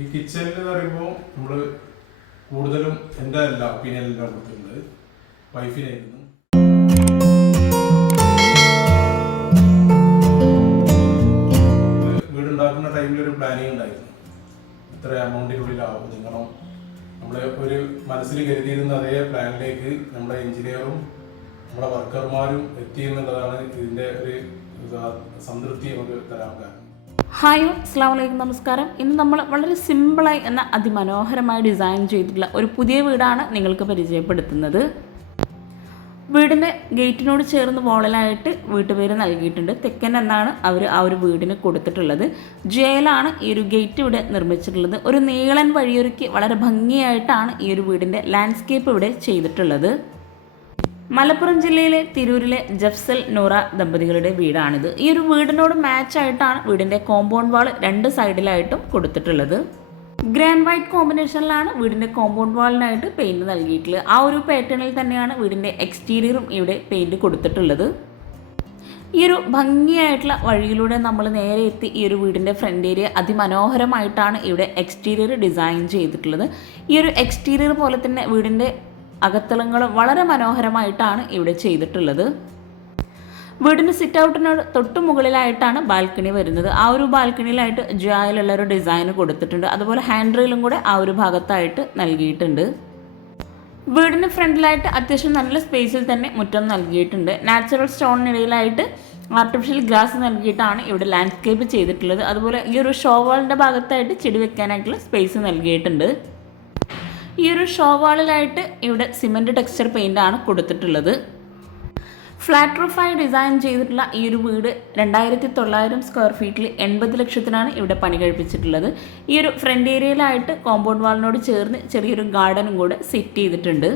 ഈ കിച്ചണിൽ എന്ന് പറയുമ്പോൾ നമ്മൾ കൂടുതലും എൻ്റെ അല്ല ഒപ്പീനിയനെല്ലാം കൊടുക്കുന്നത് വൈഫിനായിരുന്നു. വീടുണ്ടാക്കുന്ന ടൈമിലൊരു പ്ലാനിങ് ഉണ്ടായിരുന്നു. ഇത്ര എമൗണ്ടിനുള്ളിലാവും നിങ്ങളും നമ്മളെ ഒരു മനസ്സിൽ കരുതിയിരുന്ന അതേ പ്ലാനിലേക്ക് നമ്മുടെ എഞ്ചിനീയറും നമ്മുടെ വർക്കർമാരും എത്തിയെന്നുള്ളതാണ് ഇതിൻ്റെ ഒരു സംതൃപ്തി നമുക്ക് തരാൻ കാരണം. ഹായ് അസ്സലാമു അലൈക്കും, നമസ്കാരം. ഇന്ന് നമ്മൾ വളരെ സിമ്പിളായി എന്ന അതിമനോഹരമായി ഡിസൈൻ ചെയ്തിട്ടുള്ള ഒരു പുതിയ വീടാണ് നിങ്ങൾക്ക് പരിചയപ്പെടുത്തുന്നത്. വീടിൻ്റെ ഗേറ്റിനോട് ചേർന്ന് വോളിലായിട്ട് വീട്ടുപേര് നൽകിയിട്ടുണ്ട്. തെക്കൻ എന്നാണ് അവർ ആ ഒരു വീടിന് കൊടുത്തിട്ടുള്ളത്. ജയിലാണ് ഈ ഒരു ഗേറ്റ് ഇവിടെ നിർമ്മിച്ചിട്ടുള്ളത്. ഒരു നീളൻ വഴിയൊരുക്കി വളരെ ഭംഗിയായിട്ടാണ് ഈ ഒരു വീടിൻ്റെ ലാൻഡ്സ്കേപ്പ് ഇവിടെ ചെയ്തിട്ടുള്ളത്. മലപ്പുറം ജില്ലയിലെ തിരൂരിലെ ജഫ്സൽ നൂറ ദമ്പതികളുടെ വീടാണിത്. ഈ ഒരു വീടിനോട് മാച്ചായിട്ടാണ് വീടിൻ്റെ കോമ്പൗണ്ട് വാൾ രണ്ട് സൈഡിലായിട്ടും കൊടുത്തിട്ടുള്ളത്. ഗ്രാൻഡ് വൈറ്റ് കോമ്പിനേഷനിലാണ് വീടിൻ്റെ കോമ്പൗണ്ട് വാളിനായിട്ട് പെയിൻറ് നൽകിയിട്ടുള്ളത്. ആ ഒരു പാറ്റേണിൽ തന്നെയാണ് വീടിൻ്റെ എക്സ്റ്റീരിയറും ഇവിടെ പെയിൻറ് കൊടുത്തിട്ടുള്ളത്. ഈ ഒരു ഭംഗിയായിട്ടുള്ള വഴിയിലൂടെ നമ്മൾ നേരെ എത്തി ഈ ഒരു വീടിൻ്റെ ഫ്രണ്ട് ഏരിയ അതിമനോഹരമായിട്ടാണ് ഇവിടെ എക്സ്റ്റീരിയർ ഡിസൈൻ ചെയ്തിട്ടുള്ളത്. ഈ ഒരു എക്സ്റ്റീരിയർ പോലെ തന്നെ വീടിൻ്റെ അകത്തളങ്ങൾ വളരെ മനോഹരമായിട്ടാണ് ഇവിടെ ചെയ്തിട്ടുള്ളത്. വീടിൻ്റെ സിറ്റ് ഔട്ടിനോട് തൊട്ട് മുകളിലായിട്ടാണ് ബാൽക്കണി വരുന്നത്. ആ ഒരു ബാൽക്കണിയിലായിട്ട് ജോയിലുള്ള ഒരു ഡിസൈൻ കൊടുത്തിട്ടുണ്ട്. അതുപോലെ ഹാൻഡ് റെയിലും കൂടെ ആ ഒരു ഭാഗത്തായിട്ട് നൽകിയിട്ടുണ്ട്. വീടിന് ഫ്രണ്ടിലായിട്ട് അത്യാവശ്യം നല്ല സ്പേസിൽ തന്നെ മുറ്റം നൽകിയിട്ടുണ്ട്. നാച്ചുറൽ സ്റ്റോണിനിടയിലായിട്ട് ആർട്ടിഫിഷ്യൽ ഗ്ലാസ് നൽകിയിട്ടാണ് ഇവിടെ ലാൻഡ്സ്കേപ്പ് ചെയ്തിട്ടുള്ളത്. അതുപോലെ ഈ ഒരു ഷോ വാളിൻ്റെ ഭാഗത്തായിട്ട് ചെടി വെക്കാനായിട്ടുള്ള സ്പേസ് നൽകിയിട്ടുണ്ട്. ഈ ഒരു ഷോ വാളിലായിട്ട് ഇവിടെ സിമൻറ്റ് ടെക്സ്ചർ പെയിൻ്റാണ് കൊടുത്തിട്ടുള്ളത്. ഫ്ലാറ്റ് റൂഫായി ഡിസൈൻ ചെയ്തിട്ടുള്ള ഈ ഒരു വീട് 2900 സ്ക്വയർ ഫീറ്റിൽ 80 ലക്ഷത്തിനാണ് ഇവിടെ പണി കഴിപ്പിച്ചിട്ടുള്ളത്. ഈ ഒരു ഫ്രണ്ട് ഏരിയയിലായിട്ട് കോമ്പൗണ്ട് വാളിനോട് ചേർന്ന് ചെറിയൊരു ഗാർഡനും കൂടെ സെറ്റ് ചെയ്തിട്ടുണ്ട്.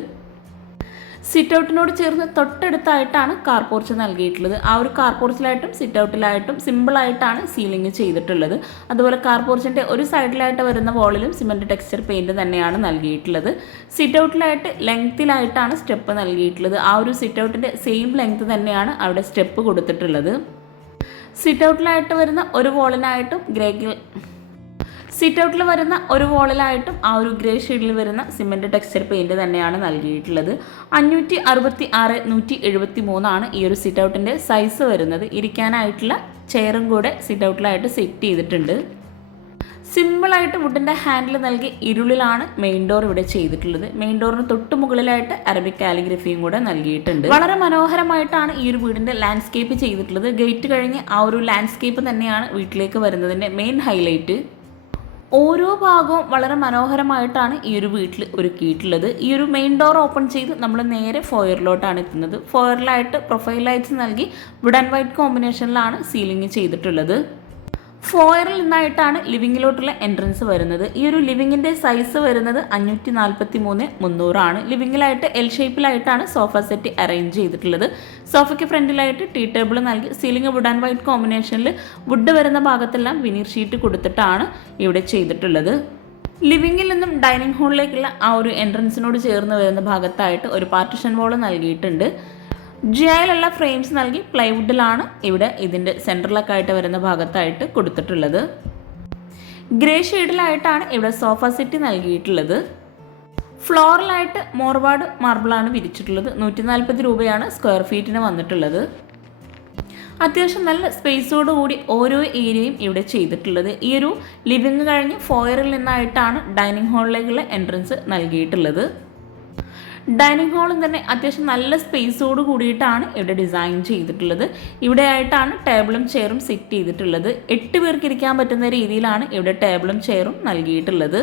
സിറ്റ് ഔട്ടിനോട് ചേർന്ന് തൊട്ടടുത്തായിട്ടാണ് കാർ പോർച്ച് നൽകിയിട്ടുള്ളത്. ആ ഒരു കാർ പോർച്ചിലായിട്ടും സിറ്റ് ഔട്ടിലായിട്ടും സിമ്പിളായിട്ടാണ് സീലിംഗ് ചെയ്തിട്ടുള്ളത്. അതുപോലെ കാർ പോർച്ചിൻ്റെ ഒരു സൈഡിലായിട്ട് വരുന്ന വോളിലും സിമൻറ്റ് ടെക്സ്ചർ പെയിൻറ് തന്നെയാണ് നൽകിയിട്ടുള്ളത്. സിറ്റ് ഔട്ടിലായിട്ട് ലെങ്ത്തിലായിട്ടാണ് സ്റ്റെപ്പ് നൽകിയിട്ടുള്ളത്. ആ ഒരു സിറ്റ് ഔട്ടിൻ്റെ സെയിം ലെങ്ത്ത് തന്നെയാണ് അവിടെ സ്റ്റെപ്പ് കൊടുത്തിട്ടുള്ളത്. സിറ്റ് ഔട്ടിലായിട്ട് വരുന്ന ഒരു വോളിനായിട്ടും സിറ്റ് ഔട്ടിൽ വരുന്ന ഒരു വോളിലായിട്ടും ആ ഒരു ഗ്രേ ഷെയ്ഡിൽ വരുന്ന സിമൻറ്റ് ടെക്സ്ചർ പെയിൻറ് തന്നെയാണ് നൽകിയിട്ടുള്ളത്. 566/173 ഈ ഒരു സിറ്റ് ഔട്ടിൻ്റെ സൈസ് വരുന്നത്. ഇരിക്കാനായിട്ടുള്ള ചെയറും കൂടെ സിറ്റ് ഔട്ടിലായിട്ട് സെറ്റ് ചെയ്തിട്ടുണ്ട്. സിമ്പിളായിട്ട് വുഡിൻ്റെ ഹാൻഡിൽ നൽകി ഇരുളിലാണ് മെയിൻ ഡോർ ഇവിടെ ചെയ്തിട്ടുള്ളത്. മെയിൻ ഡോറിന് തൊട്ട് മുകളിലായിട്ട് അറബിക് കാലിഗ്രഫിയും കൂടെ നൽകിയിട്ടുണ്ട്. വളരെ മനോഹരമായിട്ടാണ് ഈ ഒരു വീടിൻ്റെ ലാൻഡ്സ്കേപ്പ് ചെയ്തിട്ടുള്ളത്. ഗേറ്റ് കഴിഞ്ഞ് ആ ഒരു ലാൻഡ്സ്കേപ്പ് തന്നെയാണ് വീട്ടിലേക്ക് വരുന്നതിൻ്റെ മെയിൻ ഹൈലൈറ്റ്. ഓരോ ഭാഗവും വളരെ മനോഹരമായിട്ടാണ് ഈ ഒരു വീട്ടിൽ ഒരുക്കിയിട്ടുള്ളത്. ഈ ഒരു മെയിൻ ഡോർ ഓപ്പൺ ചെയ്ത് നമ്മൾ നേരെ ഫോയറിലോട്ടാണ് എത്തുന്നത്. ഫോയറിലായിട്ട് പ്രൊഫൈൽ ലൈറ്റ്സ് നൽകി വുഡ് ആൻഡ് വൈറ്റ് കോമ്പിനേഷനിലാണ് സീലിംഗ് ചെയ്തിട്ടുള്ളത്. ഫോയറിൽ നിന്നായിട്ടാണ് ലിവിങ്ങിലോട്ടുള്ള എൻട്രൻസ് വരുന്നത്. ഈ ഒരു ലിവിങ്ങിൻ്റെ സൈസ് വരുന്നത് 543/300 ലിവിങ്ങിലായിട്ട് എൽ ഷേപ്പിലായിട്ടാണ് സോഫ സെറ്റ് അറേഞ്ച് ചെയ്തിട്ടുള്ളത്. സോഫയ്ക്ക് ഫ്രണ്ടിലായിട്ട് ടീ ടേബിൾ നൽകി സീലിംഗ് വുഡ് ആൻഡ് വൈറ്റ് കോമ്പിനേഷനിൽ വുഡ് വരുന്ന ഭാഗത്തെല്ലാം വിനീർ ഷീറ്റ് കൊടുത്തിട്ടാണ് ഇവിടെ ചെയ്തിട്ടുള്ളത്. ലിവിങ്ങിൽ നിന്നും ഡൈനിങ് ഹാളിലേക്കുള്ള ആ ഒരു എൻട്രൻസിനോട് ചേർന്ന് വരുന്ന ഭാഗത്തായിട്ട് ഒരു പാർട്ടിഷൻ വാൾ നൽകിയിട്ടുണ്ട്. ജിയായിലുള്ള ഫ്രെയിംസ് നൽകി പ്ലൈവുഡിലാണ് ഇവിടെ ഇതിൻ്റെ സെൻറ്ററിലൊക്കെ ആയിട്ട് വരുന്ന ഭാഗത്തായിട്ട് കൊടുത്തിട്ടുള്ളത്. ഗ്രേ ഷെയ്ഡിലായിട്ടാണ് ഇവിടെ സോഫ സെറ്റ് നൽകിയിട്ടുള്ളത്. ഫ്ലോറിലായിട്ട് മോർവാർഡ് മാർബിളാണ് വിരിച്ചിട്ടുള്ളത്. 140 രൂപയാണ് സ്ക്വയർ ഫീറ്റിന് വന്നിട്ടുള്ളത്. അത്യാവശ്യം നല്ല സ്പേസോടുകൂടി ഓരോ ഏരിയയും ഇവിടെ ചെയ്തിട്ടുള്ളത്. ഈ ഒരു ലിവിങ് കഴിഞ്ഞ് ഫോയറിൽ നിന്നായിട്ടാണ് ഡൈനിങ് ഹാളിലേക്കുള്ള എൻട്രൻസ് നൽകിയിട്ടുള്ളത്. ഡൈനിങ് ഹാളും തന്നെ അത്യാവശ്യം നല്ല സ്പേസോട് കൂടിയിട്ടാണ് ഇവിടെ ഡിസൈൻ ചെയ്തിട്ടുള്ളത്. ഇവിടെ ആയിട്ടാണ് ടേബിളും ചെയറും സെറ്റ് ചെയ്തിട്ടുള്ളത്. 8 പേർക്ക് ഇരിക്കാൻ പറ്റുന്ന രീതിയിലാണ് ഇവിടെ ടേബിളും ചെയറും നൽകിയിട്ടുള്ളത്.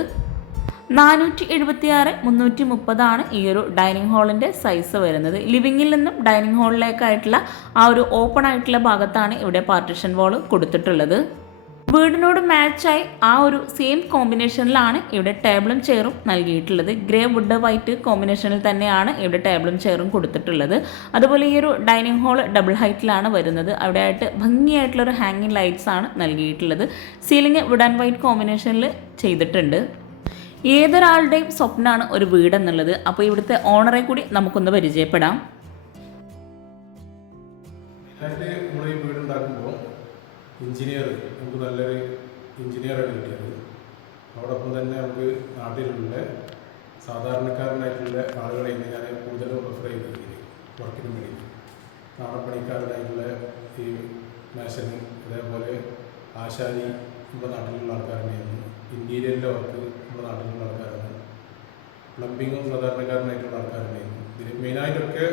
476/330 ഈ ഒരു ഡൈനിങ് ഹാളിൻ്റെ സൈസ് വരുന്നത്. ലിവിങ്ങിൽ നിന്നും ഡൈനിങ് ഹാളിലേക്കായിട്ടുള്ള ആ ഒരു ഓപ്പൺ ആയിട്ടുള്ള ഭാഗത്താണ് ഇവിടെ പാർട്ടിഷൻ വാൾ കൊടുത്തിട്ടുള്ളത്. വീടിനോട് മാച്ചായി ആ ഒരു സെയിം കോമ്പിനേഷനിലാണ് ഇവിടെ ടേബിളും ചെയറും നൽകിയിട്ടുള്ളത്. ഗ്രേ വുഡ് വൈറ്റ് കോമ്പിനേഷനിൽ തന്നെയാണ് ഇവിടെ ടേബിളും ചെയറും കൊടുത്തിട്ടുള്ളത്. അതുപോലെ ഈ ഒരു ഡൈനിങ് ഹാൾ ഡബിൾ ഹൈറ്റിലാണ് വരുന്നത്. അവിടെ ആയിട്ട് ഭംഗിയായിട്ടുള്ളൊരു ഹാങ്ങിങ് ലൈറ്റ്സ് ആണ് നൽകിയിട്ടുള്ളത്. സീലിംഗ് വുഡ് ആൻഡ് വൈറ്റ് കോമ്പിനേഷനിൽ ചെയ്തിട്ടുണ്ട്. ഏതൊരാളുടെയും സ്വപ്നമാണ് ഒരു വീടെന്നുള്ളത്. അപ്പോൾ ഇവിടുത്തെ ഓണറെ കൂടി നമുക്കൊന്ന് പരിചയപ്പെടാം. എഞ്ചിനീയർ നമുക്ക് നല്ലൊരു എഞ്ചിനീയറാണ് കിട്ടിയത്. അതോടൊപ്പം തന്നെ നമുക്ക് നാട്ടിലുള്ള സാധാരണക്കാരനായിട്ടുള്ള ആളുകളെ ഇന്ന് ഞാൻ കൂടുതലും പ്രിഫർ ചെയ്തത് വർക്കിന് വേണ്ടി നാടൻ പണിക്കാരനായിട്ടുള്ള ഈ മേശന്, അതേപോലെ ആശാരി നമ്മുടെ നാട്ടിലുള്ള ആൾക്കാരുണ്ടായിരുന്നു, ഇൻറ്റീരിയറിൻ്റെ വർക്ക് നമ്മുടെ നാട്ടിലുള്ള ആൾക്കാരാണ്, പ്ലംബിങ്ങും സാധാരണക്കാരനായിട്ടുള്ള ആൾക്കാരുണ്ടായിരുന്നു. ഇതിൽ മെയിനായിട്ടൊക്കെ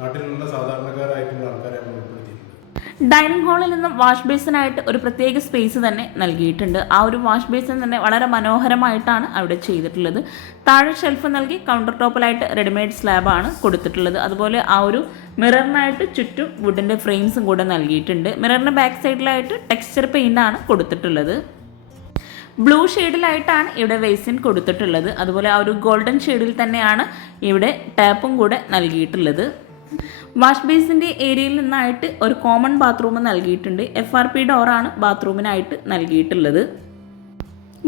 നാട്ടിലുള്ള സാധാരണക്കാരായിട്ടുള്ള ആൾക്കാരെ നമ്മൾ ഉൾപ്പെടുത്തിയിട്ടുണ്ട്. ഡൈനിങ് ഹാളിൽ നിന്നും വാഷ് ബേസിനായിട്ട് ഒരു പ്രത്യേക സ്പേസ് തന്നെ നൽകിയിട്ടുണ്ട്. ആ ഒരു വാഷ് ബേസിൻ തന്നെ വളരെ മനോഹരമായിട്ടാണ് അവിടെ ചെയ്തിട്ടുള്ളത്. താഴെ ഷെൽഫ് നൽകി കൗണ്ടർ ടോപ്പിലായിട്ട് റെഡിമെയ്ഡ് സ്ലാബാണ് കൊടുത്തിട്ടുള്ളത്. അതുപോലെ ആ ഒരു മിററിനായിട്ട് ചുറ്റും വുഡിൻ്റെ ഫ്രെയിംസും കൂടെ നൽകിയിട്ടുണ്ട്. മിററിൻ്റെ ബാക്ക് സൈഡിലായിട്ട് ടെക്സ്ചർ പെയിൻ്റാണ് കൊടുത്തിട്ടുള്ളത്. ബ്ലൂ ഷെയ്ഡിലായിട്ടാണ് ഇവിടെ വെയ്സിൻ കൊടുത്തിട്ടുള്ളത്. അതുപോലെ ആ ഒരു ഗോൾഡൻ ഷെയ്ഡിൽ തന്നെയാണ് ഇവിടെ ടാപ്പും കൂടെ നൽകിയിട്ടുള്ളത്. വാഷ് ബേസിൻ്റെ ഏരിയയിൽ നിന്നായിട്ട് ഒരു കോമൺ ബാത്റൂം നൽകിയിട്ടുണ്ട്. FRP ഡോറാണ് ബാത്റൂമിനായിട്ട് നൽകിയിട്ടുള്ളത്.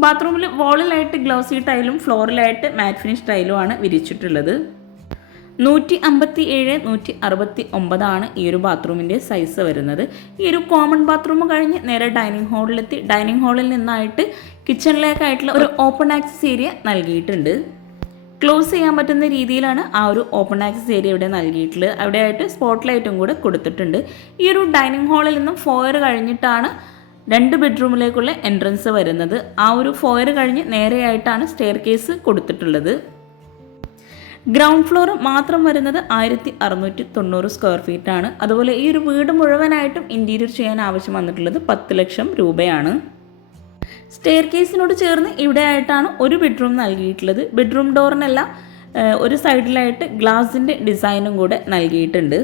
ബാത്റൂമിൽ വോളിലായിട്ട് ഗ്ലോസി ടൈലും ഫ്ലോറിലായിട്ട് മാറ്റ് ഫിനിഷ് ടൈലുമാണ് വിരിച്ചിട്ടുള്ളത്. 157, 169 ഈ ഒരു ബാത്റൂമിൻ്റെ സൈസ് വരുന്നത്. ഈ ഒരു കോമൺ ബാത്റൂം കഴിഞ്ഞ് നേരെ ഡൈനിങ് ഹാളിലെത്തി ഡൈനിങ് ഹാളിൽ നിന്നായിട്ട് കിച്ചണിലേക്കായിട്ടുള്ള ഒരു ഓപ്പൺ ആക്സസ് ഏരിയ നൽകിയിട്ടുണ്ട്. ക്ലോസ് ചെയ്യാൻ പറ്റുന്ന രീതിയിലാണ് ആ ഒരു ഓപ്പൺ ആക്സസ് ഏരിയ ഇവിടെ നൽകിയിട്ടുള്ളത്. അവിടെയായിട്ട് സ്പോട്ട് ലൈറ്റും കൂടെ കൊടുത്തിട്ടുണ്ട്. ഈ ഒരു ഡൈനിങ് ഹാളിൽ നിന്നും ഫോയർ കഴിഞ്ഞിട്ടാണ് 2 ബെഡ്റൂമിലേക്കുള്ള എൻട്രൻസ് വരുന്നത്. ആ ഒരു ഫോയർ കഴിഞ്ഞ് നേരെയായിട്ടാണ് സ്റ്റെയർ കേസ് കൊടുത്തിട്ടുള്ളത്. ഗ്രൗണ്ട് ഫ്ലോർ മാത്രം വരുന്നത് 1690 സ്ക്വയർ ഫീറ്റ് ആണ്. അതുപോലെ ഈ ഒരു വീട് മുഴുവനായിട്ടും ഇൻറ്റീരിയർ ചെയ്യാൻ ആവശ്യം വന്നിട്ടുള്ളത് 10 ലക്ഷം രൂപയാണ്. സ്റ്റെയർ കേസിനോട് ചേർന്ന് ഇവിടെ ആയിട്ടാണ് ഒരു ബെഡ്റൂം നൽകിയിട്ടുള്ളത്. ബെഡ്റൂം ഡോറിനെല്ലാം ഒരു സൈഡിലായിട്ട് ഗ്ലാസിൻ്റെ ഡിസൈനും കൂടെ നൽകിയിട്ടുണ്ട്.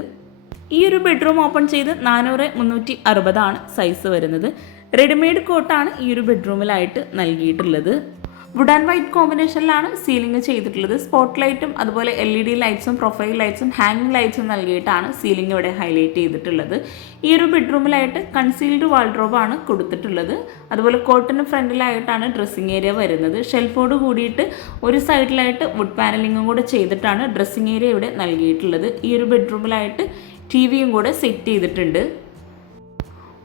ഈ ഒരു ബെഡ്റൂം ഓപ്പൺ ചെയ്ത് 400-360 സൈസ് വരുന്നത്. റെഡിമെയ്ഡ് കോട്ടാണ് ഈ ഒരു ബെഡ്റൂമിലായിട്ട് നൽകിയിട്ടുള്ളത്. വുഡ് ആൻഡ് വൈറ്റ് കോമ്പിനേഷനിലാണ് സീലിംഗ് ചെയ്തിട്ടുള്ളത്. സ്പോട്ട് ലൈറ്റും അതുപോലെ LED ലൈറ്റ്സും പ്രൊഫൈൽ ലൈറ്റ്സും ഹാങ്ങിങ് ലൈറ്റ്സും നൽകിയിട്ടാണ് സീലിംഗ് ഇവിടെ ഹൈലൈറ്റ് ചെയ്തിട്ടുള്ളത്. ഈ ഒരു ബെഡ്റൂമിലായിട്ട് കൺസീൽഡ് വാൾഡ്രോബാണ് കൊടുത്തിട്ടുള്ളത്. അതുപോലെ കോട്ടിന് ഫ്രണ്ടിലായിട്ടാണ് ഡ്രസ്സിങ് ഏരിയ വരുന്നത്. ഷെൽഫോട് കൂടിയിട്ട് ഒരു സൈഡിലായിട്ട് വുഡ് പാനലിങ്ങും കൂടെ ചെയ്തിട്ടാണ് ഡ്രസ്സിങ് ഏരിയ ഇവിടെ നൽകിയിട്ടുള്ളത്. ഈ ഒരു ബെഡ്റൂമിലായിട്ട് TVയും കൂടെ സെറ്റ് ചെയ്തിട്ടുണ്ട്.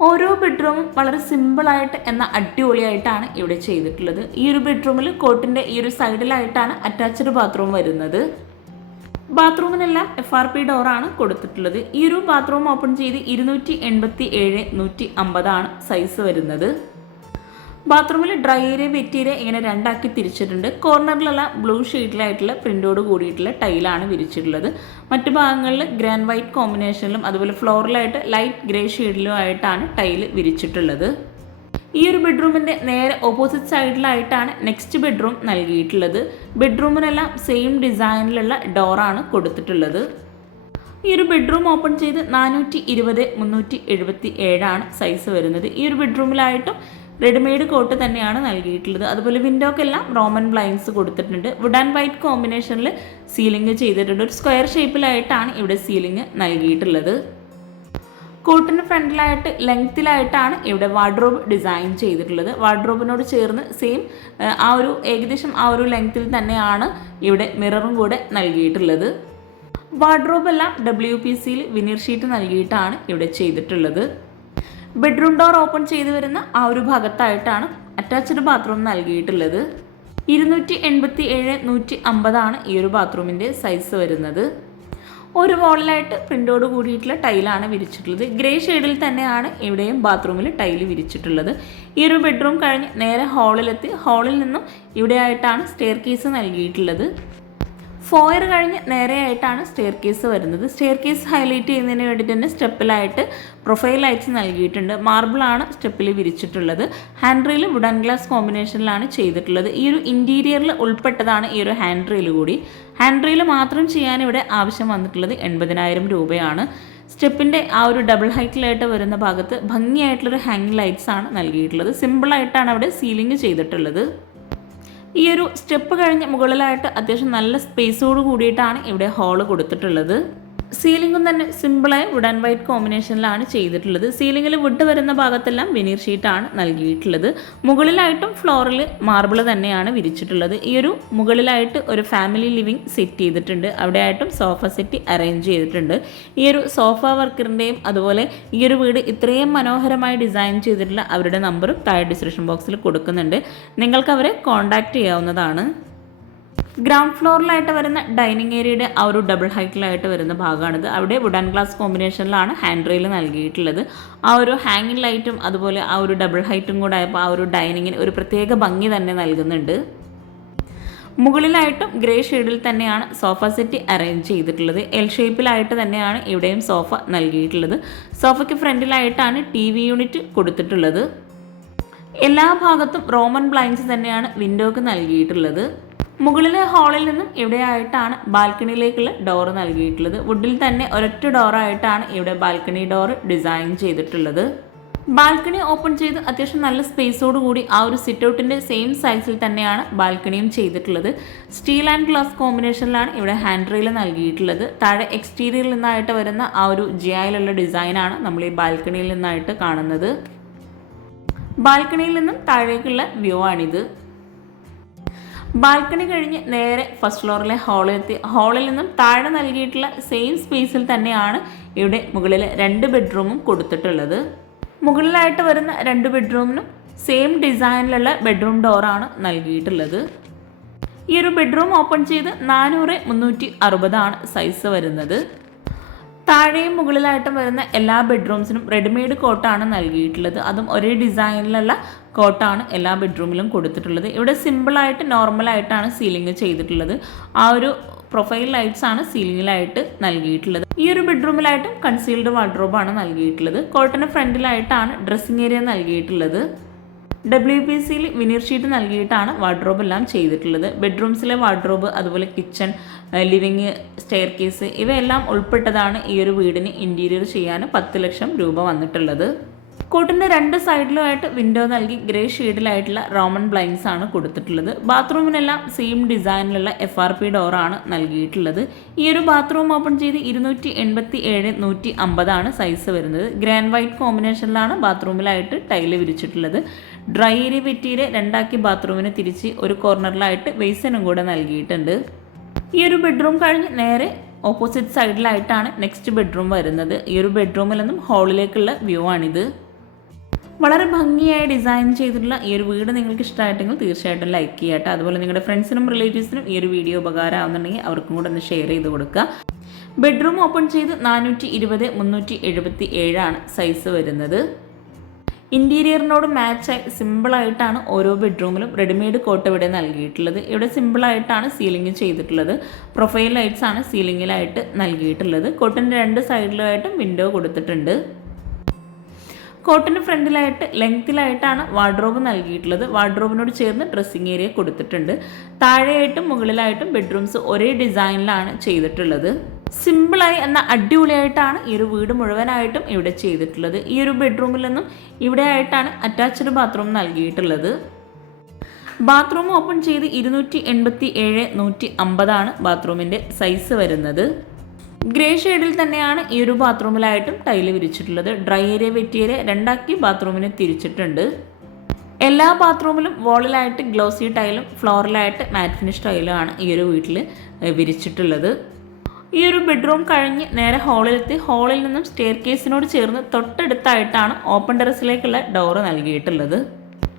ഓരോ ബെഡ്റൂമും വളരെ സിമ്പിളായിട്ട് എന്ന അടിപൊളിയായിട്ടാണ് ഇവിടെ ചെയ്തിട്ടുള്ളത്. ഈ ഒരു ബെഡ്റൂമിൽ കോട്ടിൻ്റെ ഈ ഒരു സൈഡിലായിട്ടാണ് അറ്റാച്ച്ഡ് ബാത്റൂം വരുന്നത്. ബാത്റൂമിനെല്ലാം FRP ഡോറാണ് കൊടുത്തിട്ടുള്ളത്. ഈ ഒരു ബാത്റൂം ഓപ്പൺ ചെയ്ത് 287, 150 സൈസ് വരുന്നത്. ബാത്റൂമിൽ ഡ്രൈ ഏരിയ വെറ്റ് ഏരിയ ഇങ്ങനെ 2 ആക്കി തിരിച്ചിട്ടുണ്ട്. കോർണറിലെല്ലാം ബ്ലൂ ഷെയ്ഡിലായിട്ടുള്ള പ്രിൻ്റോട് കൂടിയിട്ടുള്ള ടൈലാണ് വിരിച്ചിട്ടുള്ളത്. മറ്റു ഭാഗങ്ങളിൽ ഗ്രാൻഡ് വൈറ്റ് കോമ്പിനേഷനിലും അതുപോലെ ഫ്ലോറിലായിട്ട് ലൈറ്റ് ഗ്രേ ഷെയ്ഡിലും ആയിട്ടാണ് ടൈല് വിരിച്ചിട്ടുള്ളത്. ഈ ഒരു ബെഡ്റൂമിൻ്റെ നേരെ ഓപ്പോസിറ്റ് സൈഡിലായിട്ടാണ് നെക്സ്റ്റ് ബെഡ്റൂം നൽകിയിട്ടുള്ളത്. ബെഡ്റൂമിനെല്ലാം സെയിം ഡിസൈനിലുള്ള ഡോറാണ് കൊടുത്തിട്ടുള്ളത്. ഈ ഒരു ബെഡ്റൂം ഓപ്പൺ ചെയ്ത് 420, 377 സൈസ് വരുന്നത്. ഈ ഒരു ബെഡ്റൂമിലായിട്ടും റെഡിമെയ്ഡ് കോട്ട് തന്നെയാണ് നൽകിയിട്ടുള്ളത്. അതുപോലെ വിൻഡോക്കെല്ലാം റോമൻ ബ്ലൈൻഡ്സ് കൊടുത്തിട്ടുണ്ട്. വുഡ് ആൻഡ് വൈറ്റ് കോമ്പിനേഷനിൽ സീലിംഗ് ചെയ്തിട്ടുണ്ട്. ഒരു സ്ക്വയർ ഷേപ്പിലായിട്ടാണ് ഇവിടെ സീലിംഗ് നൽകിയിട്ടുള്ളത്. കോട്ടിന് ഫ്രണ്ടിലായിട്ട് ലെങ്ത്തിലായിട്ടാണ് ഇവിടെ വാർഡ്രോബ് ഡിസൈൻ ചെയ്തിട്ടുള്ളത്. വാർഡ്രോബിനോട് ചേർന്ന് സെയിം ഏകദേശം ആ ഒരു ലെങ്ത്തിൽ തന്നെയാണ് ഇവിടെ മിററും കൂടെ നൽകിയിട്ടുള്ളത്. വാർഡ്രോബെല്ലാം WPCയിൽ വിനീർ ഷീറ്റ് നൽകിയിട്ടാണ് ഇവിടെ ചെയ്തിട്ടുള്ളത്. ബെഡ്റൂം ഡോർ ഓപ്പൺ ചെയ്ത് വരുന്ന ആ ഒരു ഭാഗത്തായിട്ടാണ് അറ്റാച്ച്ഡ് ബാത്റൂം നൽകിയിട്ടുള്ളത്. 287, 150 ഈ ഒരു ബാത്റൂമിൻ്റെ സൈസ് വരുന്നത്. ഒരു വോളിലായിട്ട് പ്രിൻ്റോട് കൂടിയിട്ടുള്ള ടൈലാണ് വിരിച്ചിട്ടുള്ളത്. ഗ്രേ ഷെയ്ഡിൽ തന്നെയാണ് ഇവിടെയും ബാത്റൂമിൽ ടൈല് വിരിച്ചിട്ടുള്ളത്. ഈ ഒരു ബെഡ്റൂം കഴിഞ്ഞ് നേരെ ഹാളിലെത്തി ഹാളിൽ നിന്നും ഇവിടെയായിട്ടാണ് സ്റ്റെയർ കേസ് നൽകിയിട്ടുള്ളത്. ഫോയർ കഴിഞ്ഞ് നേരെയായിട്ടാണ് സ്റ്റെയർ കേസ് വരുന്നത്. സ്റ്റെയർ കേസ് ഹൈലൈറ്റ് ചെയ്യുന്നതിന് വേണ്ടിയിട്ട് തന്നെ സ്റ്റെപ്പിലായിട്ട് പ്രൊഫൈൽ ലൈറ്റ്സ് നൽകിയിട്ടുണ്ട്. മാർബിളാണ് സ്റ്റെപ്പിൽ വിരിച്ചിട്ടുള്ളത്. Handrail wood and glass കോമ്പിനേഷനിലാണ് ചെയ്തിട്ടുള്ളത്. ഈ ഒരു ഇൻറ്റീരിയറിൽ ഉൾപ്പെട്ടതാണ് ഈ ഒരു ഹാൻഡ് റെയിൽ കൂടി. ഹാൻഡ് റെയിൽ മാത്രം ചെയ്യാൻ ഇവിടെ ആവശ്യം വന്നിട്ടുള്ളത് 80,000 രൂപയാണ്. സ്റ്റെപ്പിൻ്റെ ആ ഒരു ഡബിൾ ഹൈറ്റിലായിട്ട് വരുന്ന ഭാഗത്ത് ഭംഗിയായിട്ടുള്ളൊരു ഹാങ്ങിങ് ലൈറ്റ്സ് ആണ് നൽകിയിട്ടുള്ളത്. സിമ്പിളായിട്ടാണ് അവിടെ സീലിംഗ് ചെയ്തിട്ടുള്ളത്. ഈ ഒരു സ്റ്റെപ്പ് കഴിഞ്ഞ് മുകളിലായിട്ട് അത്യാവശ്യം നല്ല സ്പേസോട് കൂടിയിട്ടാണ് ഇവിടെ ഹാള് കൊടുത്തിട്ടുള്ളത്. സീലിംഗും തന്നെ സിമ്പിളായ വുഡ് ആൻഡ് വൈറ്റ് കോമ്പിനേഷനിലാണ് ചെയ്തിട്ടുള്ളത്. സീലിംഗിൽ വുഡ് വരുന്ന ഭാഗത്തെല്ലാം വെനീർ ഷീറ്റാണ് നൽകിയിട്ടുള്ളത്. മുകളിലായിട്ടും ഫ്ലോറിൽ മാർബിൾ തന്നെയാണ് വിരിച്ചിട്ടുള്ളത്. ഈ ഒരു മുകളിലായിട്ട് ഒരു ഫാമിലി ലിവിങ് സെറ്റ് ചെയ്തിട്ടുണ്ട്. അവിടെ ആയിട്ടും സോഫ സെറ്റ് അറേഞ്ച് ചെയ്തിട്ടുണ്ട്. ഈ ഒരു സോഫ വർക്കറിൻ്റെയും അതുപോലെ ഈ ഒരു വീട് ഇത്രയും മനോഹരമായി ഡിസൈൻ ചെയ്തിട്ടുള്ള അവരുടെ നമ്പറും താഴെ ഡിസ്ക്രിപ്ഷൻ ബോക്സിൽ കൊടുക്കുന്നുണ്ട്. നിങ്ങൾക്ക് അവരെ കോൺടാക്റ്റ് ചെയ്യാവുന്നതാണ്. ഗ്രൗണ്ട് ഫ്ലോറിലായിട്ട് വരുന്ന ഡൈനിങ് ഏരിയയുടെ ആ ഒരു ഡബിൾ ഹൈറ്റിലായിട്ട് വരുന്ന ഭാഗമാണിത്. അവിടെ വുഡ് ആൻഡ് ഗ്ലാസ് കോമ്പിനേഷനിലാണ് ഹാൻഡ് റെയിൽ നൽകിയിട്ടുള്ളത്. ആ ഒരു ഹാങ്ങിങ് ലൈറ്റും അതുപോലെ ആ ഒരു ഡബിൾ ഹൈറ്റും കൂടെ ആയപ്പോൾ ആ ഒരു ഡൈനിങ്ങിന് ഒരു പ്രത്യേക ഭംഗി തന്നെ നൽകുന്നുണ്ട്. മുകളിലായിട്ടും ഗ്രേ ഷെയ്ഡിൽ തന്നെയാണ് സോഫ സെറ്റ് അറേഞ്ച് ചെയ്തിട്ടുള്ളത്. എൽ ഷേപ്പിലായിട്ട് തന്നെയാണ് ഇവിടെയും സോഫ നൽകിയിട്ടുള്ളത്. സോഫയ്ക്ക് ഫ്രണ്ടിലായിട്ടാണ് TV യൂണിറ്റ് കൊടുത്തിട്ടുള്ളത്. എല്ലാ ഭാഗത്തും റോമൻ ബ്ലൈൻഡ്സ് തന്നെയാണ് വിൻഡോക്ക് നൽകിയിട്ടുള്ളത്. മുകളിലെ ഹാളിൽ നിന്നും ഇവിടെയായിട്ടാണ് ബാൽക്കണിയിലേക്കുള്ള ഡോർ നൽകിയിട്ടുള്ളത്. വുഡിൽ തന്നെ ഒരൊറ്റ ഡോറായിട്ടാണ് ഇവിടെ ബാൽക്കണി ഡോർ ഡിസൈൻ ചെയ്തിട്ടുള്ളത്. ബാൽക്കണി ഓപ്പൺ ചെയ്ത് അത്യാവശ്യം നല്ല സ്പേസോട് കൂടി ആ ഒരു സിറ്റ് ഔട്ടിൻ്റെ സെയിം സൈസിൽ തന്നെയാണ് ബാൽക്കണിയും ചെയ്തിട്ടുള്ളത്. സ്റ്റീൽ ആൻഡ് ഗ്ലാസ് കോമ്പിനേഷനിലാണ് ഇവിടെ ഹാൻഡ് റെയിൽ നൽകിയിട്ടുള്ളത്. താഴെ എക്സ്റ്റീരിയറിൽ നിന്നായിട്ട് വരുന്ന ആ ഒരു ജിയായിലുള്ള ഡിസൈനാണ് നമ്മൾ ഈ ബാൽക്കണിയിൽ നിന്നായിട്ട് കാണുന്നത്. ബാൽക്കണിയിൽ നിന്നും താഴേക്കുള്ള വ്യൂ ആണിത്. ബാൽക്കണി കഴിഞ്ഞ് നേരെ ഫസ്റ്റ് ഫ്ലോറിലെ ഹാളിലെത്തി. ഹാളിൽ നിന്നും താഴെ നൽകിയിട്ടുള്ള സെയിം സ്പേസിൽ തന്നെയാണ് ഇവിടെ മുകളിൽ 2 ബെഡ്റൂമും കൊടുത്തിട്ടുള്ളത്. മുകളിലായിട്ട് വരുന്ന 2 ബെഡ്റൂമിനും സെയിം ഡിസൈനിലുള്ള ബെഡ്റൂം ഡോറാണ് നൽകിയിട്ടുള്ളത്. ഈ ഒരു ബെഡ്റൂം ഓപ്പൺ ചെയ്ത് 400x360 സൈസ് വരുന്നത്. താഴെയും മുകളിലായിട്ടും വരുന്ന എല്ലാ ബെഡ്റൂംസിനും റെഡിമെയ്ഡ് കോട്ടാണ് നൽകിയിട്ടുള്ളത്. അതും ഒരേ ഡിസൈനിലുള്ള കോട്ടാണ് എല്ലാ ബെഡ്റൂമിലും കൊടുത്തിട്ടുള്ളത്. ഇവിടെ സിമ്പിളായിട്ട് നോർമലായിട്ടാണ് സീലിംഗ് ചെയ്തിട്ടുള്ളത്. ആ ഒരു പ്രൊഫൈൽ ലൈറ്റ്സ് ആണ് സീലിംഗിലായിട്ട് നൽകിയിട്ടുള്ളത്. ഈ ഒരു ബെഡ്റൂമിലായിട്ടും കൺസീൽഡ് വാർഡ്രോബാണ് നൽകിയിട്ടുള്ളത്. കോട്ടിന് ഫ്രണ്ടിലായിട്ടാണ് ഡ്രസ്സിംഗ് ഏരിയ നൽകിയിട്ടുള്ളത്. WPCയിൽ വിനീർ ഷീറ്റ് നൽകിയിട്ടാണ് വാർഡ്രോബ് എല്ലാം ചെയ്തിട്ടുള്ളത്. ബെഡ്റൂംസിലെ വാർഡ്രോബ് അതുപോലെ കിച്ചൺ, ലിവിങ്, സ്റ്റെയർ കേസ് ഇവയെല്ലാം ഉൾപ്പെട്ടതാണ് ഈ ഒരു വീടിന് ഇൻറ്റീരിയർ ചെയ്യാൻ 10 ലക്ഷം രൂപ വന്നിട്ടുള്ളത്. കോട്ടിൻ്റെ 2 സൈഡിലുമായിട്ട് വിൻഡോ നൽകി ഗ്രേ ഷെയ്ഡിലായിട്ടുള്ള റോമൻ ബ്ലൈൻഡ്സ് ആണ് കൊടുത്തിട്ടുള്ളത്. ബാത്റൂമിനെല്ലാം സെയിം ഡിസൈനിലുള്ള FRP ഡോറാണ് നൽകിയിട്ടുള്ളത്. ഈ ഒരു ബാത്റൂം ഓപ്പൺ ചെയ്ത് 287x150 സൈസ് വരുന്നത്. ഗ്രാൻഡ് വൈറ്റ് കോമ്പിനേഷനിലാണ് ബാത്റൂമിലായിട്ട് ടൈല് വിരിച്ചിട്ടുള്ളത്. ഡ്രൈ ഏരിയ വെറ്റിയിൽ 2 ബാത്റൂമിന് തിരിച്ച് ഒരു കോർണറിലായിട്ട് ബേസിനും കൂടെ നൽകിയിട്ടുണ്ട്. ഈ ഒരു ബെഡ്റൂം കഴിഞ്ഞ് നേരെ ഓപ്പോസിറ്റ് സൈഡിലായിട്ടാണ് നെക്സ്റ്റ് ബെഡ്റൂം വരുന്നത്. ഈ ഒരു ബെഡ്റൂമിൽ നിന്നും ഹാളിലേക്കുള്ള വ്യൂ ആണിത്. വളരെ ഭംഗിയായി ഡിസൈൻ ചെയ്തിട്ടുള്ള ഈ ഒരു വീട് നിങ്ങൾക്ക് ഇഷ്ടമായിട്ടെങ്കിൽ തീർച്ചയായിട്ടും ലൈക്ക് ചെയ്യട്ടെ. അതുപോലെ നിങ്ങളുടെ ഫ്രണ്ട്സിനും റിലേറ്റീവ്സിനും ഈ ഒരു വീഡിയോ ഉപകാരമാകുന്നുണ്ടെങ്കിൽ അവർക്കും കൂടെ ഒന്ന് ഷെയർ ചെയ്ത് കൊടുക്കുക. ബെഡ്റൂം ഓപ്പൺ ചെയ്ത് 420x377 സൈസ് വരുന്നത്. ഇൻറ്റീരിയറിനോട് മാച്ചായി സിമ്പിളായിട്ടാണ് ഓരോ ബെഡ്റൂമിലും റെഡിമെയ്ഡ് കോട്ട് ഇവിടെ നൽകിയിട്ടുള്ളത്. ഇവിടെ സിമ്പിളായിട്ടാണ് സീലിംഗ് ചെയ്തിട്ടുള്ളത്. പ്രൊഫൈൽ ലൈറ്റ്സ് ആണ് സീലിംഗിലായിട്ട് നൽകിയിട്ടുള്ളത്. കോട്ടിൻ്റെ 2 സൈഡിലായിട്ടും വിൻഡോ കൊടുത്തിട്ടുണ്ട്. കോട്ടിന് ഫ്രണ്ടിലായിട്ട് ലെങ്ത്തിലായിട്ടാണ് വാർഡ്രോബ് നൽകിയിട്ടുള്ളത്. വാർഡ്രോബിനോട് ചേർന്ന് ഡ്രസ്സിംഗ് ഏരിയ കൊടുത്തിട്ടുണ്ട്. താഴെയായിട്ടും മുകളിലായിട്ടും ബെഡ്റൂംസ് ഒരേ ഡിസൈനിലാണ് ചെയ്തിട്ടുള്ളത്. സിമ്പിളായി എന്ന അടിപൊളിയായിട്ടാണ് ഈ ഒരു വീട് മുഴുവനായിട്ടും ഇവിടെ ചെയ്തിട്ടുള്ളത്. ഈ ഒരു ബെഡ്റൂമിൽ നിന്നും ഇവിടെ ആയിട്ടാണ് അറ്റാച്ച്ഡ് ബാത്റൂം നൽകിയിട്ടുള്ളത്. ബാത്റൂം ഓപ്പൺ ചെയ്ത് 287x150 ബാത്റൂമിൻ്റെ സൈസ് വരുന്നത്. ഗ്രേ ഷെയ്ഡിൽ തന്നെയാണ് ഈ ഒരു ബാത്റൂമിലായിട്ടും ടൈല് വിരിച്ചിട്ടുള്ളത്. ഡ്രൈ ഏരിയ വെറ്റ് ഏരിയ 2 ബാത്റൂമിനെ തിരിച്ചിട്ടുണ്ട്. എല്ലാ ബാത്റൂമിലും വോളിലായിട്ട് ഗ്ലോസി ടൈലും ഫ്ലോറിലായിട്ട് മാറ്റ് ഫിനിഷ് ടൈലുമാണ് ഈ ഒരു വീട്ടിൽ വിരിച്ചിട്ടുള്ളത്. ഈ ഒരു ബെഡ്റൂം കഴിഞ്ഞ് നേരെ ഹാളിലെത്തി. ഹാളിൽ നിന്നും സ്റ്റെയർ കേസിനോട് ചേർന്ന് തൊട്ടടുത്തായിട്ടാണ് ഓപ്പൺ ടെറസിലേക്കുള്ള ഡോറ് നൽകിയിട്ടുള്ളത്.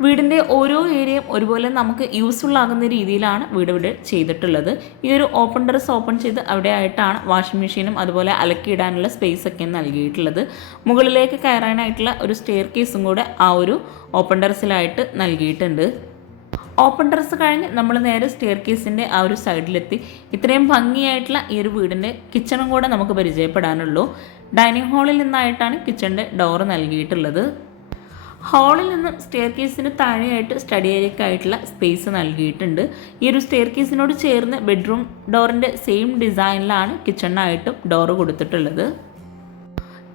വീടിൻ്റെ ഓരോ ഏരിയയും ഒരുപോലെ നമുക്ക് യൂസ്ഫുൾ ആകുന്ന രീതിയിലാണ് വീട് ഇവിടെ ചെയ്തിട്ടുള്ളത്. ഈ ഒരു ഓപ്പൺ ടെറസ് ഓപ്പൺ ചെയ്ത് അവിടെ ആയിട്ടാണ് വാഷിംഗ് മെഷീനും അതുപോലെ അലക്കിയിടാനുള്ള സ്പേസ് ഒക്കെ നൽകിയിട്ടുള്ളത്. മുകളിലേക്ക് കയറാനായിട്ടുള്ള ഒരു സ്റ്റെയർ കേസും കൂടെ ആ ഒരു ഓപ്പൺ ടെറസിലായിട്ട് നൽകിയിട്ടുണ്ട്. ഓപ്പൺ ടെറസ് കഴിഞ്ഞ് നമ്മൾ നേരെ സ്റ്റെയർ കേസിൻ്റെ ആ ഒരു സൈഡിലെത്തി. ഇത്രയും ഭംഗിയായിട്ടുള്ള ഈ ഒരു വീടിൻ്റെ കിച്ചണും കൂടെ നമുക്ക് പരിചയപ്പെടാനുള്ളൂ. ഡൈനിങ് ഹാളിൽ നിന്നായിട്ടാണ് കിച്ചണിൻ്റെ ഡോറ് നൽകിയിട്ടുള്ളത്. ഹാളിൽ നിന്ന് സ്റ്റെയർ കേസിന് താഴെയായിട്ട് സ്റ്റഡി ഏരിയക്കായിട്ടുള്ള സ്പേസ് നൽകിയിട്ടുണ്ട്. ഈ ഒരു സ്റ്റെയർ കേസിനോട് ചേർന്ന് ബെഡ്റൂം ഡോറിൻ്റെ സെയിം ഡിസൈനിലാണ് കിച്ചണിനായിട്ടും ഡോറ് കൊടുത്തിട്ടുള്ളത്.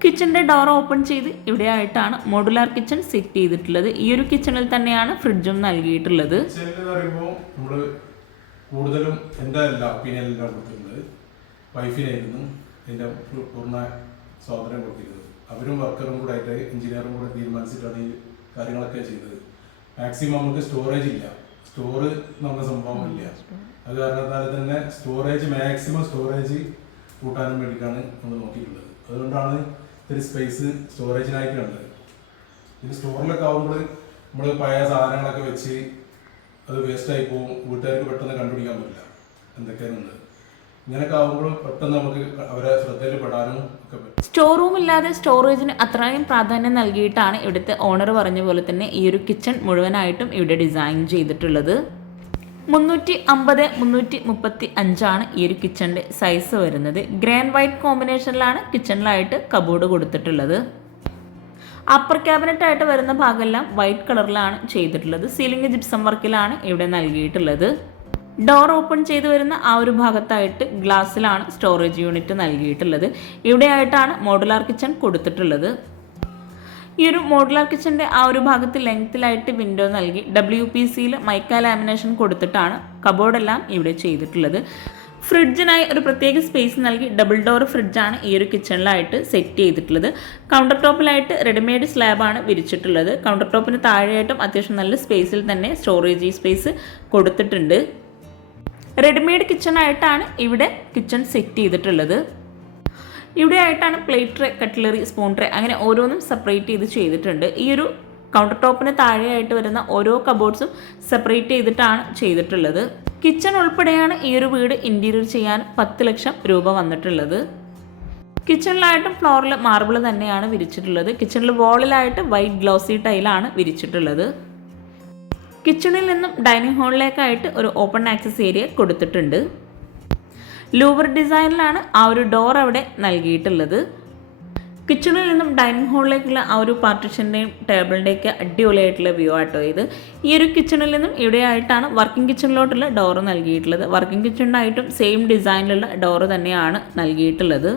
കിച്ചണിൻ്റെ ഡോർ ഓപ്പൺ ചെയ്ത് ഇവിടെ ആയിട്ടാണ് മോഡുലാർ കിച്ചൺ സെറ്റ് ചെയ്തിട്ടുള്ളത്. ഈ ഒരു കിച്ചണിൽ തന്നെയാണ് ഫ്രിഡ്ജും നൽകിയിട്ടുള്ളത്. നമ്മൾ കൂടുതലും എൻ്റെ എല്ലാ ഒപ്പീനിയനെല്ലാം കൊടുക്കുന്നത് വൈഫിനായിരുന്നു. ഇതിൻ്റെ പൂർണ്ണ സ്വാതന്ത്ര്യം കൊടുത്തിരുന്നത്. അവരും വർക്കറും കൂടെ ആയിട്ട് എഞ്ചിനീയറും കൂടെ തീരുമാനിച്ചിട്ടാണ് ഈ കാര്യങ്ങളൊക്കെ ചെയ്തത്. മാക്സിമം നമുക്ക് സ്റ്റോറേജ് ഇല്ല, സ്റ്റോറ് നമ്മുടെ സംഭവം ഇല്ല. അത് കാരണത്താൽ തന്നെ മാക്സിമം സ്റ്റോറേജ് കൂട്ടാനും വേണ്ടിയിട്ടാണ് നമ്മൾ നോക്കിയിട്ടുള്ളത്. അതുകൊണ്ടാണ് ഇത്തിരി സ്പേസ് സ്റ്റോറേജിനായിട്ടുള്ളത്. ഇത് സ്റ്റോറിലൊക്കെ ആകുമ്പോൾ നമ്മൾ പഴയ സാധനങ്ങളൊക്കെ വെച്ച് അത് വേസ്റ്റായി പോകും, വീട്ടുകാർക്ക് പെട്ടെന്ന് കണ്ടുപിടിക്കാൻ പറ്റില്ല എന്തൊക്കെയാണെന്നുള്ളത്. ഇങ്ങനെയൊക്കെ ആകുമ്പോൾ പെട്ടെന്ന് നമുക്ക് അവരെ ശ്രദ്ധയിൽ പെടാനും ഒക്കെ പറ്റും. സ്റ്റോർ റൂം ഇല്ലാതെ സ്റ്റോറേജിന് അത്രയും പ്രാധാന്യം നൽകിയിട്ടാണ് ഇവിടുത്തെ ഓണർ പറഞ്ഞ പോലെ തന്നെ ഈ ഒരു കിച്ചൺ മുഴുവനായിട്ടും ഇവിടെ ഡിസൈൻ ചെയ്തിട്ടുള്ളത്. 350-335 ഈ ഒരു കിച്ചണിൻ്റെ സൈസ് വരുന്നത്. ഗ്രേ ആൻഡ് വൈറ്റ് കോമ്പിനേഷനിലാണ് കിച്ചണിലായിട്ട് കബോർഡ് കൊടുത്തിട്ടുള്ളത്. അപ്പർ ക്യാബിനറ്റ് ആയിട്ട് വരുന്ന ഭാഗമെല്ലാം വൈറ്റ് കളറിലാണ് ചെയ്തിട്ടുള്ളത്. സീലിംഗ് ജിപ്സം വർക്കിലാണ് ഇവിടെ നൽകിയിട്ടുള്ളത്. ഡോർ ഓപ്പൺ ചെയ്ത് വരുന്ന ആ ഒരു ഭാഗത്തായിട്ട് ഗ്ലാസ്സിലാണ് സ്റ്റോറേജ് യൂണിറ്റ് നൽകിയിട്ടുള്ളത്. ഇവിടെയായിട്ടാണ് മോഡുലാർ കിച്ചൺ കൊടുത്തിട്ടുള്ളത്. ഈ ഒരു മോഡുലാർ കിച്ചൻ്റെ ആ ഒരു ഭാഗത്ത് ലെങ്ത്തിലായിട്ട് വിൻഡോ നൽകി WPCയിൽ മൈക്ക ലാമിനേഷൻ കൊടുത്തിട്ടാണ് കബോർഡെല്ലാം ഇവിടെ ചെയ്തിട്ടുള്ളത്. ഫ്രിഡ്ജിനായി ഒരു പ്രത്യേക സ്പേസ് നൽകി ഡബിൾ ഡോർ ഫ്രിഡ്ജാണ് ഈ ഒരു കിച്ചണിലായിട്ട് സെറ്റ് ചെയ്തിട്ടുള്ളത്. കൗണ്ടർ ടോപ്പിലായിട്ട് റെഡിമെയ്ഡ് സ്ലാബാണ് വിരിച്ചിട്ടുള്ളത്. കൗണ്ടർ ടോപ്പിന് താഴെയായിട്ടും അത്യാവശ്യം നല്ല സ്പേസിൽ തന്നെ സ്റ്റോറേജ് സ്പേസ് കൊടുത്തിട്ടുണ്ട്. റെഡിമെയ്ഡ് കിച്ചണായിട്ടാണ് ഇവിടെ കിച്ചൺ സെറ്റ് ചെയ്തിട്ടുള്ളത്. ഇവിടെ ആയിട്ടാണ് plate tray, cutlery, spoon tray അങ്ങനെ ഓരോന്നും സെപ്പറേറ്റ് ചെയ്തിട്ടുണ്ട്. ഈ ഒരു കൗണ്ടർ ടോപ്പിന് താഴെയായിട്ട് വരുന്ന ഓരോ കബോർഡ്സും സെപ്പറേറ്റ് ചെയ്തിട്ടാണ് ചെയ്തിട്ടുള്ളത്. കിച്ചൺ ഉൾപ്പെടെയാണ് ഈ ഒരു വീട് ഇൻറ്റീരിയർ ചെയ്യാൻ 10 ലക്ഷം രൂപ വന്നിട്ടുള്ളത്. കിച്ചണിലായിട്ടും ഫ്ലോറിൽ മാർബിൾ തന്നെയാണ് വിരിച്ചിട്ടുള്ളത്. കിച്ചണിൽ വോളിലായിട്ട് വൈറ്റ് ഗ്ലോസി ടൈലാണ് വിരിച്ചിട്ടുള്ളത്. കിച്ചണിൽ നിന്നും ഡൈനിങ് ഹാളിലേക്കായിട്ട് ഒരു ഓപ്പൺ ആക്സസ് ഏരിയ കൊടുത്തിട്ടുണ്ട്. ലൂവർ ഡിസൈനിലാണ് ആ ഒരു ഡോർ അവിടെ നൽകിയിട്ടുള്ളത്. കിച്ചണിൽ നിന്നും ഡൈനിങ് ഹാളിലേക്കുള്ള ആ ഒരു പാർട്ടീഷൻ്റെയും ടേബിളിൻ്റെയൊക്കെ അടിപൊളിയായിട്ടുള്ള വ്യൂ ആട്ടോ ഇത്. ഈ ഒരു കിച്ചണിൽ നിന്നും ഇവിടെയായിട്ടാണ് വർക്കിംഗ് കിച്ചണിലോട്ടുള്ള ഡോറ് നൽകിയിട്ടുള്ളത്. വർക്കിംഗ് കിച്ചണിനായിട്ടും സെയിം ഡിസൈനിലുള്ള ഡോറ് തന്നെയാണ് നൽകിയിട്ടുള്ളത്.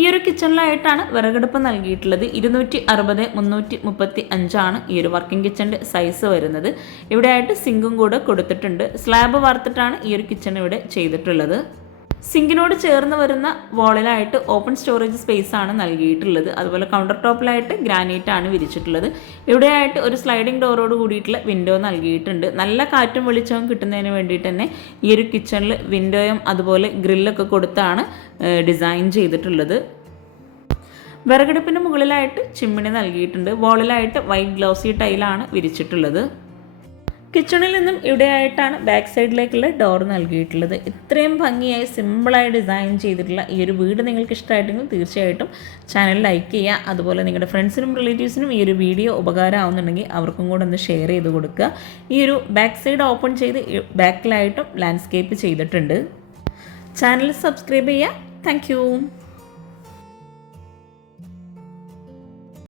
ഈ ഒരു കിച്ചണിലായിട്ടാണ് വിറകടുപ്പ് നൽകിയിട്ടുള്ളത്. 260-335 ഈ ഒരു വർക്കിംഗ് കിച്ചണിൻ്റെ സൈസ് വരുന്നത്. ഇവിടെയായിട്ട് സിങ്കും കൂടെ കൊടുത്തിട്ടുണ്ട്. സ്ലാബ് വാർത്തിട്ടാണ് ഈ ഒരു കിച്ചൺ ഇവിടെ ചെയ്തിട്ടുള്ളത്. സിങ്കിനോട് ചേർന്ന് വരുന്ന വോളിലായിട്ട് ഓപ്പൺ സ്റ്റോറേജ് സ്പേസ് ആണ് നൽകിയിട്ടുള്ളത്. അതുപോലെ കൗണ്ടർ ടോപ്പിലായിട്ട് ഗ്രാനൈറ്റ് ആണ് വിരിച്ചിട്ടുള്ളത്. ഇവിടെയായിട്ട് ഒരു സ്ലൈഡിംഗ് ഡോറോട് കൂടിയിട്ടുള്ള വിൻഡോ നൽകിയിട്ടുണ്ട്. നല്ല കാറ്റും വെളിച്ചവും കിട്ടുന്നതിന് വേണ്ടിയിട്ട് തന്നെ ഈ ഒരു കിച്ചണിൽ വിൻഡോയും അതുപോലെ ഗ്രില്ലൊക്കെ കൊടുത്താണ് ഡിസൈൻ ചെയ്തിട്ടുള്ളത്. വിറകടുപ്പിന് മുകളിലായിട്ട് ചിമ്മിണി നൽകിയിട്ടുണ്ട്. വോളിലായിട്ട് വൈറ്റ് ഗ്ലോസി ടൈലാണ് വിരിച്ചിട്ടുള്ളത്. കിച്ചണിൽ നിന്നും ഇവിടെയായിട്ടാണ് ബാക്ക് സൈഡിലേക്കുള്ള ഡോർ നൽകിയിട്ടുള്ളത്. ഇത്രയും ഭംഗിയായി സിമ്പിളായി ഡിസൈൻ ചെയ്തിട്ടുള്ള ഈ ഒരു വീട് നിങ്ങൾക്ക് ഇഷ്ടമായിട്ടെങ്കിൽ തീർച്ചയായിട്ടും ചാനൽ ലൈക്ക് ചെയ്യുക. അതുപോലെ നിങ്ങളുടെ ഫ്രണ്ട്സിനും റിലേറ്റീവ്സിനും ഈ ഒരു വീഡിയോ ഉപകാരമാവുന്നുണ്ടെങ്കിൽ അവർക്കും കൂടെ ഒന്ന് ഷെയർ ചെയ്ത് കൊടുക്കുക. ഈ ഒരു ബാക്ക് സൈഡ് ഓപ്പൺ ചെയ്ത് ബാക്കിലായിട്ടും ലാൻഡ്സ്കേപ്പ് ചെയ്തിട്ടുണ്ട്. ചാനൽ സബ്സ്ക്രൈബ് ചെയ്യുക. താങ്ക്